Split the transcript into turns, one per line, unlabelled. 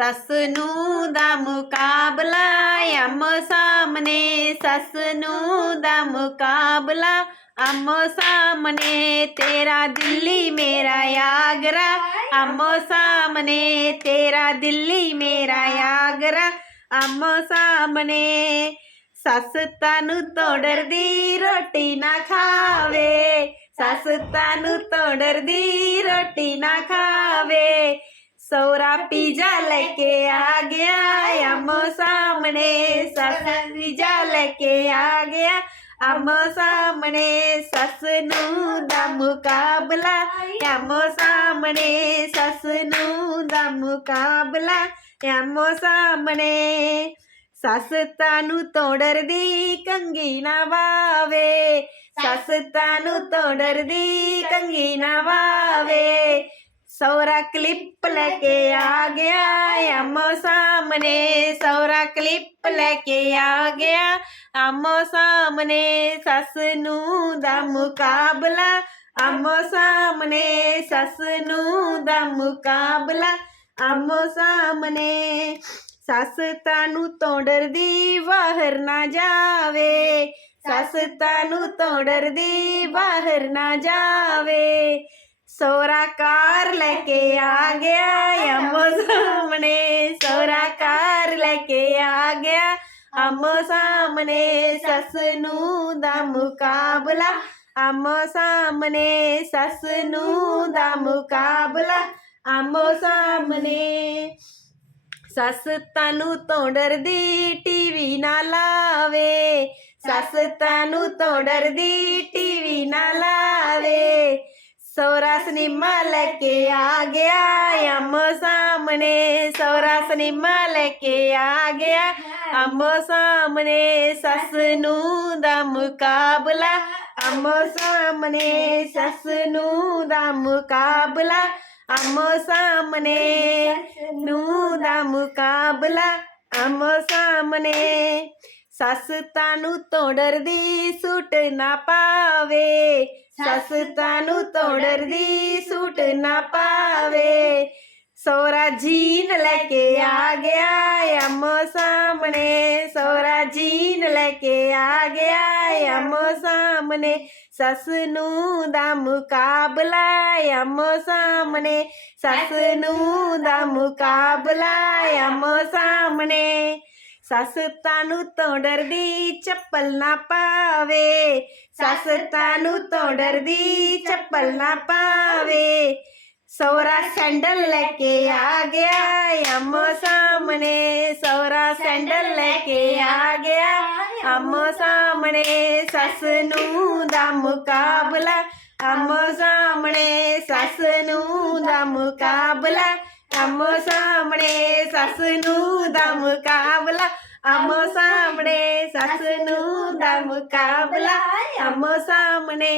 ਸੱਸ ਨੂੰ ਦਾ ਮੁਕਾਬਲਾ ਆਮੋ ਸਾਹਮਣੇ ਸੱਸ ਨੂੰ ਦਾ ਮੁਕਾਬਲਾ ਆਮੋ ਸਾਹਮਣੇ, ਤੇਰਾ ਦਿੱਲੀ ਮੇਰਾ ਆਗਰਾ। ਆਮੋ ਸਾਹਮਣੇ, ਤੇਰਾ ਦਿੱਲੀ ਮੇਰਾ ਆਗਰਾ। ਆਮੋ ਸਾਹਮਣੇ, ਸੱਸ ਤੈਨੂੰ ਤੋੜਦੀ ਰੋਟੀ ਨਾ ਖਾਵੇ। ਸੱਸ ਤੈਨੂੰ ਤੋੜਦੀ ਰੋਟੀ ਨਾ ਖਾਵੇ। ਸੌਰਾ ਪੀਜ਼ਾ ਲੈ ਕੇ ਆ ਗਿਆ ਆਮੋ ਸਾਹਮਣੇ, ਸੱਸ ਪੀਜ਼ਾ ਲੈ ਕੇ ਆ ਗਿਆ। ਆਮੋ ਸਾਹਮਣੇ ਸੱਸ ਨੂੰ ਦਾ ਮੁਕਾਬਲਾ ਆਮੋ ਸਾਹਮਣੇ ਸੱਸ ਨੂੰ ਦਾ ਮੁਕਾਬਲਾ ਆਮੋ ਸਾਹਮਣੇ ਸੱਸ ਤਾਨੂੰ ਤੋੜਰਦੀ ਕੰਗੀ ਨਾ ਵਾਵੇ ਸੱਸ ਤਾਨੂੰ ਤੋੜਰਦੀ ਕੰਗੀ ਨਾ ਵਾਵੇ। ਸੌਰਾ ਕਲਿੱਪ ਲੈ ਕੇ ਆ ਗਿਆ ਆਮੋ ਸਾਹਮਣੇ। ਸੌਰਾ ਕਲਿੱਪ ਲੈ ਕੇ ਆ ਗਿਆ ਆਮੋ ਸਾਹਮਣੇ ਸੱਸ ਨੂੰ ਦਾ ਮੁਕਾਬਲਾ। ਆਮੋ ਸਾਹਮਣੇ ਸੱਸ ਨੂੰ ਦਾ ਮੁਕਾਬਲਾ। ਆਮੋ ਸਾਹਮਣੇ ਸੱਸ ਤਾਨੂੰ ਤੋੜਰਦੀ ਬਾਹਰ ਨਾ ਜਾਵੇ। ਸੱਸ ਤਾਨੂੰ ਤੋੜਰਦੀ ਬਾਹਰ ਨਾ ਜਾਵੇ। ਸੋਰਾ ਕਾਰ ਲੈ ਕੇ ਆ ਗਿਆ ਆਮੋ ਸਾਹਮਣੇ, ਸੋਰਾ ਕਾਰ ਲੈ ਕੇ ਆ ਗਿਆ ਆਮੋ ਸਾਹਮਣੇ, ਸੱਸ ਨੂੰ ਦਾ ਮੁਕਾਬਲਾ। ਆਮੋ ਸਾਹਮਣੇ, ਸੱਸ ਨੂੰ ਦਾ ਮੁਕਾਬਲਾ। ਆਮੋ ਸਾਹਮਣੇ, ਸੱਸ ਤਾਨੂੰ ਤੋੜਰਦੀ ਟੀਵੀ ਨਾ ਲਾਵੇ। ਸੱਸ ਤਾਨੂੰ ਤੋੜਰਦੀ ਟੀਵੀ ਨਾ ਲਾਵੇ। ਸੋਰਾ ਸਿਨੇਮਾ ਲੈ ਕੇ ਆ ਗਿਆ ਆਮੋ ਸਾਹਮਣੇ। ਸੋਰਾ ਸਿਨੇਮਾ ਲੈ ਕੇ ਆ ਗਿਆ ਆਮੋ ਸਾਹਮਣੇ। ਸੱਸ ਨੂੰ ਦਾ ਮੁਕਾਬਲਾ ਆਮੋ ਸਾਹਮਣੇ। ਸੱਸ ਨੂੰ ਦਾ ਮੁਕਾਬਲਾ ਆਮੋ ਸਾਹਮਣੇ ਨੂੰ ਦਾ ਮੁਕਾਬਲਾ ਸੱਸ ਤਾਨੂੰ ਤੋੜਰਦੀ ਸੂਟ ਨਾ ਪਾਵੇ। ਸੱਸ ਤਾਨੂੰ ਤੋੜਰਦੀ ਸੂਟ ਨਾ ਪਾਵੇ। ਸੋਰਾ ਜੀਨ ਲੈ ਕੇ ਆ ਗਿਆ ਆਮੋ ਸਾਹਮਣੇ। ਸੋਰਾ ਜੀਨ ਲੈ ਕੇ ਆ ਗਿਆ ਆਮੋ ਸਾਹਮਣੇ। ਸੱਸ ਨੂੰ ਦਾ ਮੁਕਾਬਲਾ ਆਮੋ ਸਾਹਮਣੇ। ਸੱਸ ਨੂੰ ਦਾ ਮੁਕਾਬਲਾ ਆਮੋ ਸਾਹਮਣੇ। ਸੱਸ ਤਾਨੂੰ ਡਰਦੀ ਚੱਪਲ ਨਾ ਪਾਵੇ। ਸੱਸ ਤਾਨੂੰ ਡਰਦੀ ਚੱਪਲ ਨਾ ਪਾਵੇ। ਸੌਰਾ ਸੈਂਡਲ ਲੈ ਕੇ ਆ ਗਿਆ ਆਮੋ ਸਾਹਮਣੇ। ਸੌਰਾ ਸੈਂਡਲ ਲੈ ਕੇ ਆ ਗਿਆ ਆਮੋ ਸਾਹਮਣੇ। ਸੱਸ ਨੂੰ ਦਾ ਮੁਕਾਬਲਾ ਆਮੋ ਸਾਹਮਣੇ। ਸੱਸ ਨੂੰ ਦਾ ਮੁਕਾਬਲਾ ਆਮੋ ਸਾਹਮਣੇ। ਸੱਸ ਨੂੰ ਦਾ ਮੁਕਾਬਲਾ ਆਮੋ ਸਾਹਮਣੇ ਸੱਸ ਨੂੰ ਦਾ ਮੁਕਾਬਲਾ ਆਮੋ ਸਾਹਮਣੇ